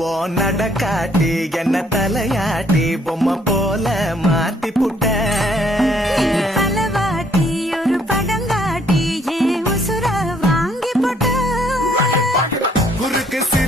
ஓ நடக்காட்டி என்ன தலையாட்டி பொம்மை போல மாத்தி புட்ட தலவாட்டி ஒரு படங்காட்டி ஏன் உசுர வாங்கி போட்ட குறுக்கு சிறு